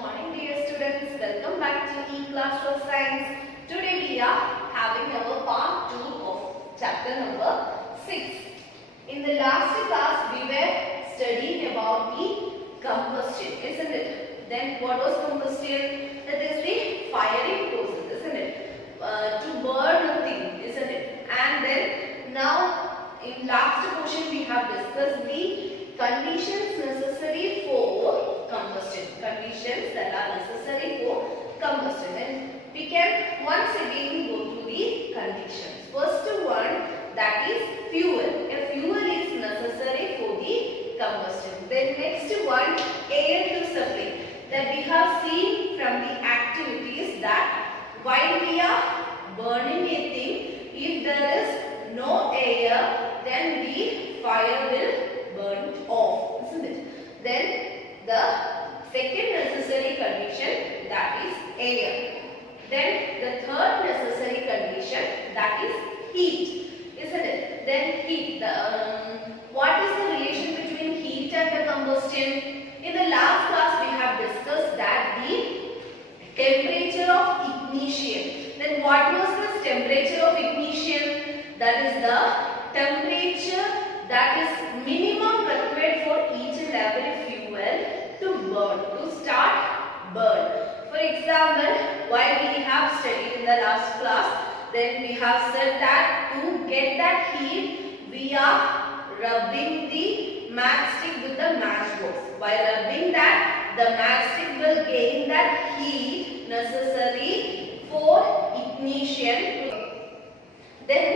morning dear students, welcome back to E-Class for Science. Today we are having our part 2 of chapter number 6. In the last class we were studying about the combustion, isn't it? Then what was combustion? That is the firing process, isn't it? To burn a thing, isn't it? And then now in last portion we have discussed the conditions necessary for combustion. Conditions that are necessary for combustion. And we can once again go through the conditions. First one, that is fuel. A fuel is necessary for the combustion. Then next one, air to supply. That we have seen from the activities that while we are burning a thing, if there is no air, then the fire will burn off, isn't it? Then the second necessary condition, that is air. Then the third necessary condition, that is heat, isn't it? Then heat. What is the relation between heat and the combustion? In the last class we have discussed that the temperature of ignition. Then what was the temperature of ignition? That is the temperature that is minimum required for each and every fuel to burn, to start burn. For example, while we have studied in the last class, then we have said that to get that heat, we are rubbing the matchstick with the matchbox. By rubbing that, the matchstick will gain that heat necessary for ignition. Then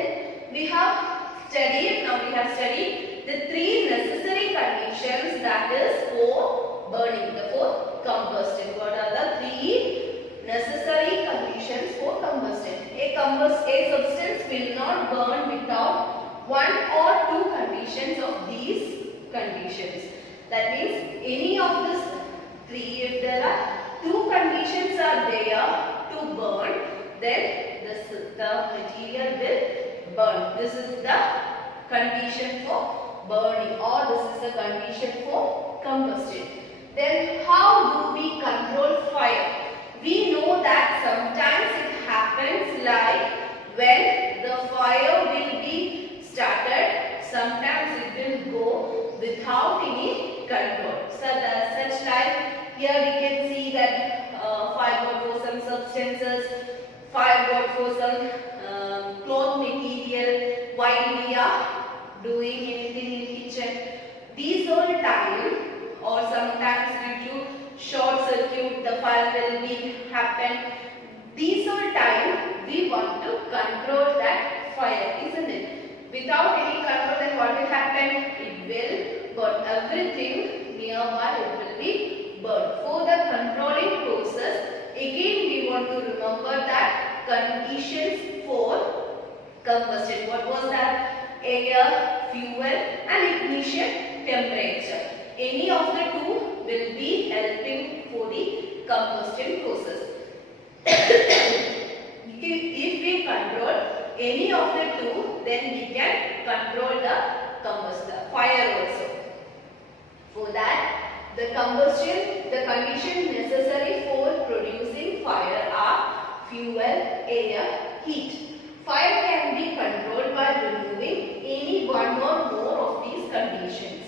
we have studied the three necessary conditions, that is for burning, for combustion. What are the three necessary conditions for combustion? A substance will not burn without one or two conditions of these conditions. That means any of these three, if there are two conditions are there to burn, then the material will burn. This is the condition for burning, or this is the condition for combustion. Then how do we control fire? We know that sometimes it happens like when the fire will be started, sometimes it will go without any control. Such like here we can see that fire got for some substances, fire got for some cloth material while we are doing anything in kitchen. These all time, or sometimes due to short circuit the fire will be happen. These all time we want to control that fire, isn't it? Without any control, then what will happen? It will burn everything nearby, it will be burned. For the controlling process, again we want to remember that conditions for combustion. What was that? Air, fuel and ignition temperature. Any of the two will be helping for the combustion process. If we control any of the two, then we can control the fire also. For that, the condition necessary for producing fire are fuel, air, heat. Fire can be controlled by removing any one or more of these conditions.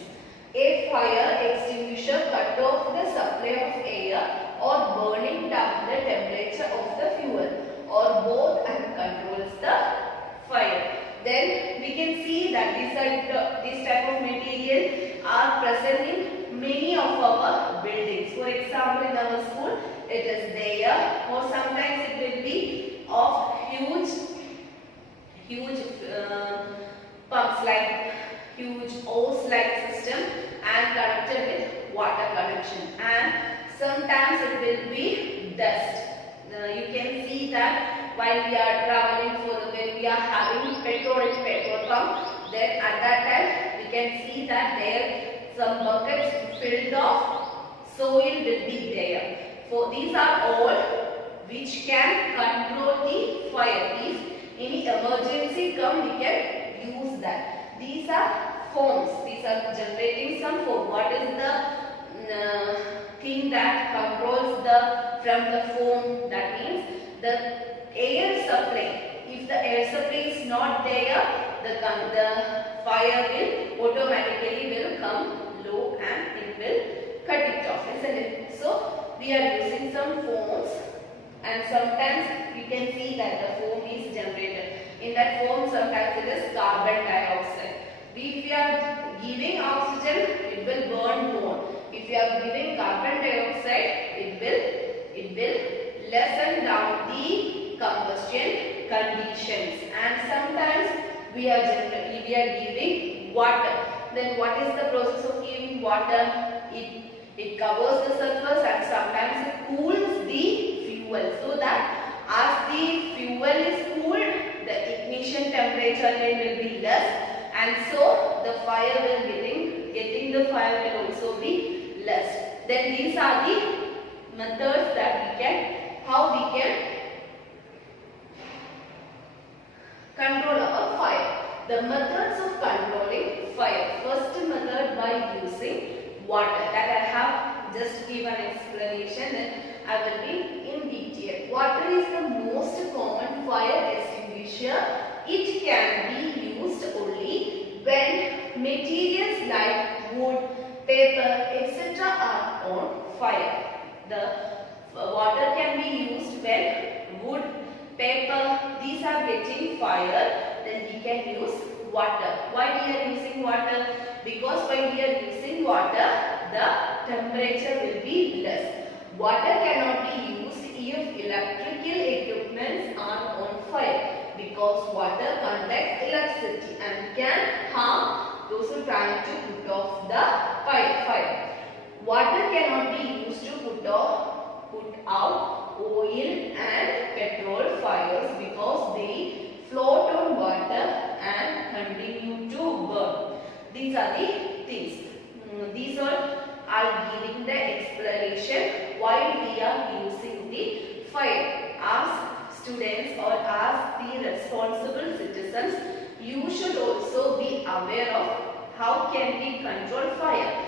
A fire extinguisher cut off the supply of air or burning down the temperature of the fuel, or both, and controls the fire. Then we can see that this type of material are present in many of our buildings. For example, in our school it is there, or sometimes it will be of huge pumps, like huge hose-like system and connected with water connection, and sometimes it will be dust. You can see that while we are traveling when we are having petrol pump, then at that time we can see that there some buckets filled of soil will be there. For these are all which can control the fire. If any emergency come, we can use that. These are foams. These are generating some foam. What is the thing that controls from the foam. That means the air supply. If the air supply is not there, the fire will automatically come low and it will cut it off, isn't it? So we are using some foams, and sometimes we can see that the foam is generated. In that foam, sometimes it is carbon dioxide. If we are giving oxygen, it will burn more. If you are giving carbon dioxide, it will lessen down the combustion conditions. And sometimes we are giving water. Then what is the process of giving water? It covers the surface and sometimes it cools the fuel, so that as the fuel is cooled, the ignition temperature will be less, and so the fire will getting the fire will also be less. Then these are the methods that how we can control our fire. The methods of controlling fire. First method, by using water, that I have just given explanation, and I will be in detail. Water is the most common fire extinguisher. It can be used only when materials like wood, paper, etc. are on fire. The water can be used when wood, paper, these are getting fire, then we can use water. Why we are using water? Because when we are using water, the temperature will be less. Water cannot be used if electrical equipments are on fire, because water conducts electricity and can harm those who try to put off the fire. Water cannot be used to put out oil and petrol fires, because they float on water and continue to burn. These are the things. These are giving the explanation why we are using the fire. As students or as the responsible citizens, you should also be aware of how can we control fire.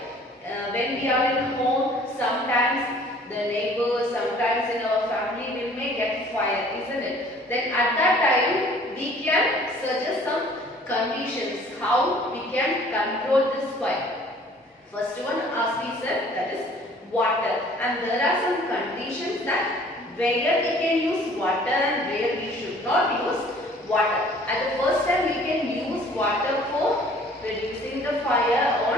When we are in home, sometimes the neighbors, sometimes in our family will may get fire, isn't it? Then at that time, we can suggest some conditions how we can control this fire. First one, as we said, that is water. And there are some conditions that where we can use water and where we should not use water. At the first time, we can use water for reducing the fire on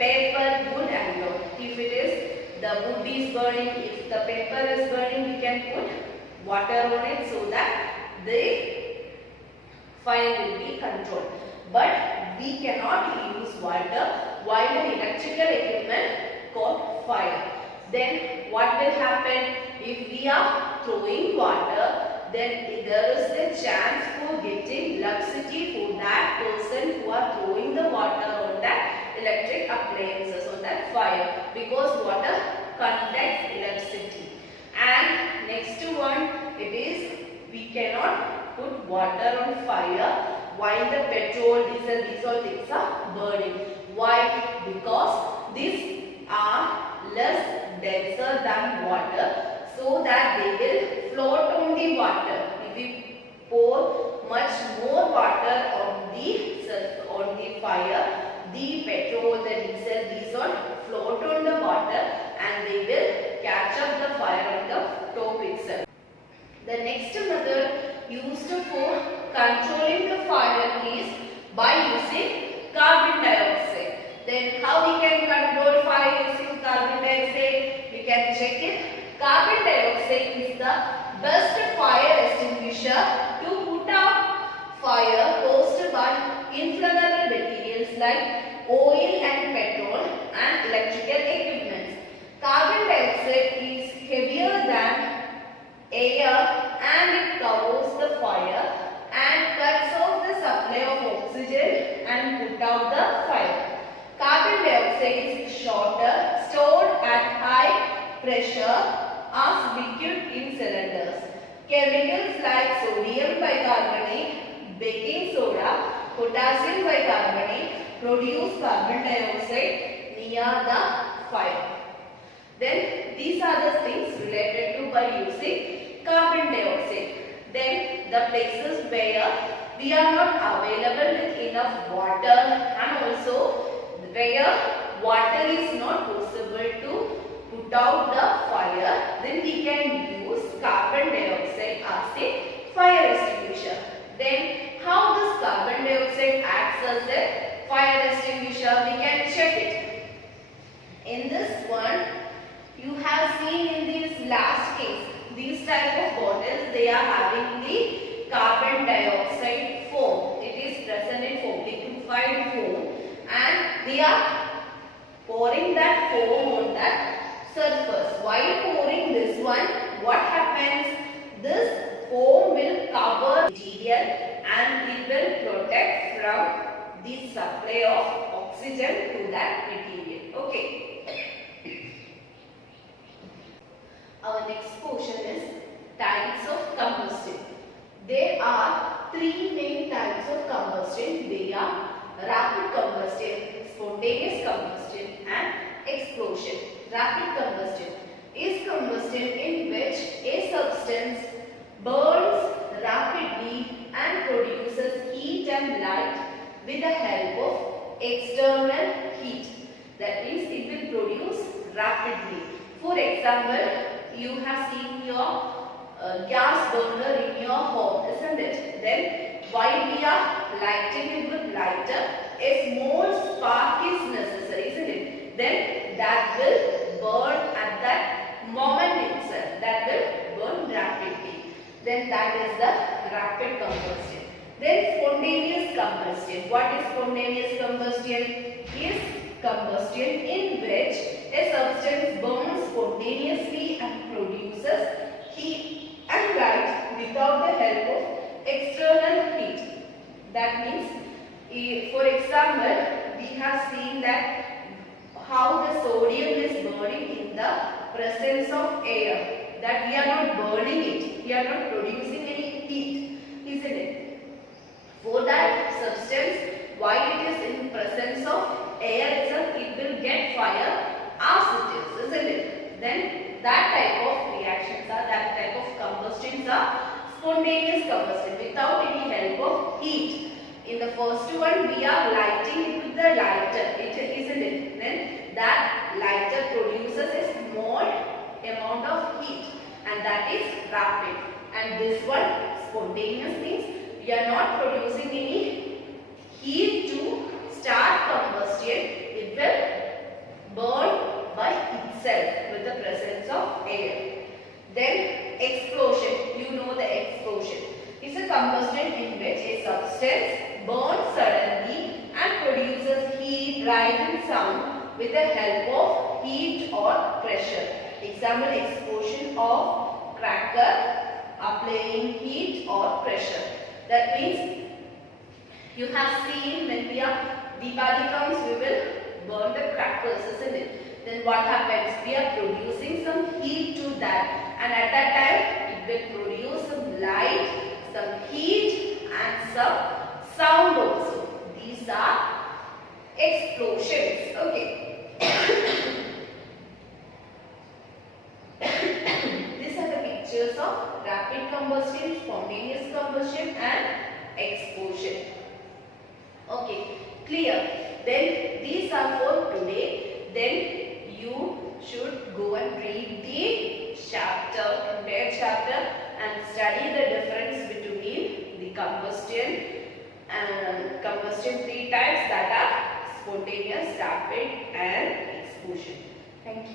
paper, wood and wood. If it is the wood is burning, if the paper is burning, we can put water on it so that the fire will be controlled. But we cannot use water while the electrical equipment caught fire. Then what will happen if we are throwing water? Then there is a chance for getting electricity for that person who are throwing the water on that electric appliances, on that fire, because water conducts electricity. And next one, it is we cannot put water on fire while the petrol, diesel, these all things are burning. Why? Because these are less denser than water, so that they will float on the water. If we pour much more water on the fire, the petrol, the diesel, these all float on the water and they will catch up the fire on the top itself. The next method used for controlling the fire is by using carbon dioxide. Then how we can control fire using carbon dioxide? We can check it. Carbon dioxide is the best fire extinguisher to put out fire caused by inflammable materials like oil and petrol and electrical equipment. Carbon dioxide is heavier than air and it covers the fire and cuts off the supply of oxygen and put out the fire. Carbon dioxide is shorter, stored at high pressure as liquid in cylinders. Chemicals like sodium bicarbonate, baking soda, potassium bicarbonate produce carbon dioxide near the fire. Then these are the things related to by using carbon dioxide. Then the places where we are not available with enough water, and also where water is not possible to put out the fire, then we can use carbon dioxide as a fire extinguisher. Then how does carbon dioxide acts as a fire extinguisher? We can check it. In this one, you have seen in this last case, these type of bottles, they are having the carbon dioxide foam. It is present in foam, liquefied foam, and they are pouring that foam on that surface. While pouring this one, what happens? This foam will cover material and it will protect from the supply of oxygen to that material. Okay. Our next portion is types of combustion. There are three main types of combustion. They are rapid combustion, spontaneous combustion, and explosion. Rapid combustion is combustion in which a substance burns rapidly and produces heat and light with the help of external heat. That means it will produce rapidly. For example, you have seen your gas burner in your home, isn't it? Then while we are lighting it with lighter, a small spark is necessary, isn't it? Then that will burn at that moment itself. That will burn rapidly. Then that is the rapid combustion. Then spontaneous combustion. What is spontaneous combustion? Is combustion in which a substance burns spontaneously and produces heat and light without the help of external heat. That means, for example, we have seen that how the sodium is burning in the presence of air. That we are not burning it, we are not producing any heat, isn't it? For that substance, while it is in presence of air itself, it will get fire as it is, isn't it? Then that type of reactions are, that type of combustions are spontaneous combustion without any help of heat. In the first one, we are lighting it with the lighter, isn't it? Then that lighter produces a small amount of heat, and that is rapid. And this one, spontaneous, means we are not producing any heat to start combustion. It will burn by itself with the presence of air. Then explosion. You know the explosion. It's a combustion in which a substance burns suddenly and produces heat, light and sound with the help of heat or pressure. Example, explosion of cracker applying heat or pressure. That means you have seen when we are Diwali comes, we will burn the crackers, isn't it? Then what happens? We are producing some heat to that, and at that time it will produce some light, some heat and some sound also. These are explosions. Okay. These are the pictures of rapid combustion, spontaneous combustion and explosion. Okay, clear. Then these are for today. Then you should go and read the entire chapter and study the difference between the combustion and combustion three types, that are spontaneous, rapid and explosion. Thank you.